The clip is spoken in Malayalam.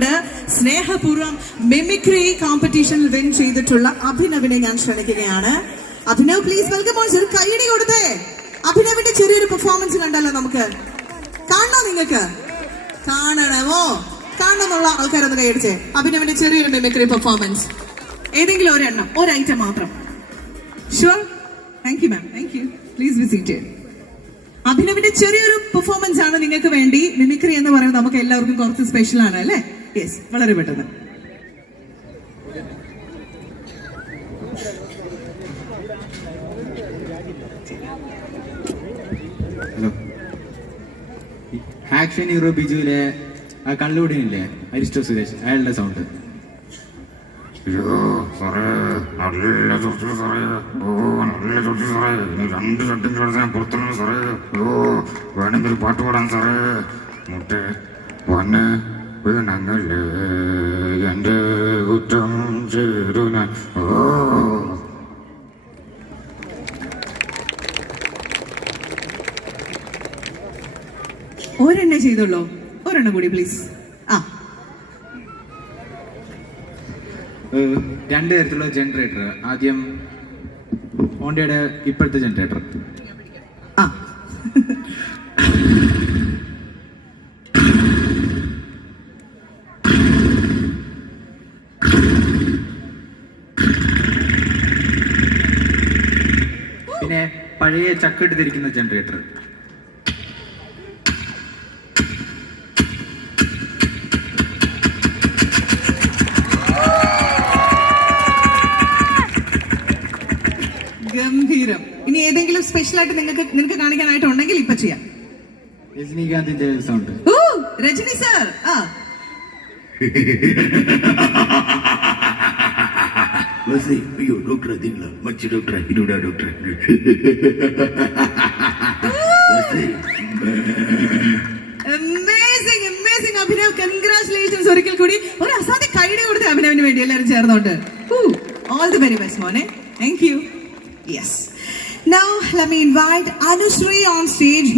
പറഞ്ഞുകൊണ്ട് സ്നേഹപൂർവ്വം മിമിക്രി കോമ്പറ്റീഷനിൽ വിൻ ചെയ്തിട്ടുള്ള അഭിനവിനെ ഞാൻ ക്ഷണിക്കുകയാണ്. Abhinav please welcome on. ഒരു കൈയടി കൊടുത്തേ. അഭിനവിന്റെ ചെറിയൊരു പെർഫോമൻസ് കണ്ടല്ലോ നമുക്ക്. കാണണോ നിങ്ങൾക്ക്? കാണണമോ? കാണണമെന്നുള്ള ആൾക്കാരൊന്ന് കൈയടിച്ചേ. അഭിനവിന്റെ ചെറിയൊരു മിമിക്രി പെർഫോമൻസ്, ഏതെങ്കിലും ഒരെണ്ണം, ഒരു ഐറ്റം മാത്രം. Sure? Thank you ma'am, thank you. Please be seated. അഭിനവിന്റെ ചെറിയൊരു പെർഫോമൻസ് ആണ് നിങ്ങൾക്ക് വേണ്ടി. മിമിക്രി എന്ന് പറയുന്നത് നമുക്ക് എല്ലാവർക്കും കുറച്ച് സ്പെഷ്യൽ ആണ് അല്ലേ? യെസ്, വളരെ പെട്ടെന്ന്. ഹലോ, ആക്ഷൻ ഹീറോ ബിജുവിലെ ആ കള്ളുകൂടിയില്ലേ അരിസ്റ്റോ സുരേഷ്, അയാളുടെ സൗണ്ട്. അയ്യോ സാറേ, നല്ല ചൊട്ടി സാറേ, നല്ല ചൊട്ടി സാറേ, ഇനി 2 ചട്ടിയും കിടന്ന് ഞാൻ പുറത്തുള്ളൂ സാറേ. അയ്യോ വേണമെങ്കിൽ പാട്ട് പാടാൻ സാറേ. മുട്ടേ വന്ന് വീണങ്ങല്ലേ എൻ്റെ കുറ്റം ചെയ്തു ഞാൻ. ഒരെണ്ണം ചെയ്തോളൂ, ഒരെണ്ണം കൂടി പ്ലീസ്. ആ, 2 തരത്തിലുള്ള ജനറേറ്റർ. ആദ്യം ഹോണ്ടയുടെ ഇപ്പോഴത്തെ ജനറേറ്റർ. ആ, പിന്നെ പഴയ ചക്കിട്ട് തിരിക്കുന്ന ജനറേറ്റർ. ഗംഭീരം. ഇനി ഏതെങ്കിലും സ്പെഷ്യൽ ആയിട്ട് നിനക്ക് കാണിക്കാനായിട്ടുണ്ടെങ്കിൽ ഇപ്പൊ ചെയ്യാം. രജനീകാന്തിന്റെ സൗണ്ട്. ഓ, രജനി സാർ. ആ, അയ്യോ ഡോക്ടറെ, നിങ്ങൾ മറ്റു ഡോക്ടറെ, ഇടൂടാ ഡോക്ടറെ. അമേസിംഗ് അമേസിംഗ് അഭിനവ്, കൺഗ്രാറ്റുലേഷൻസ് ഒരിക്കൽ കൂടി. ഒരു അസാധ്യ കൈഡി കൊടുത്ത അഭിനവിന് വേണ്ടി എല്ലാവരും ചേർന്നോണ്ട്. ഓൾ ദി വെരി ബെസ്റ്റ് മോനെ. Thank you. Yes. Now let me invite Anushree on stage.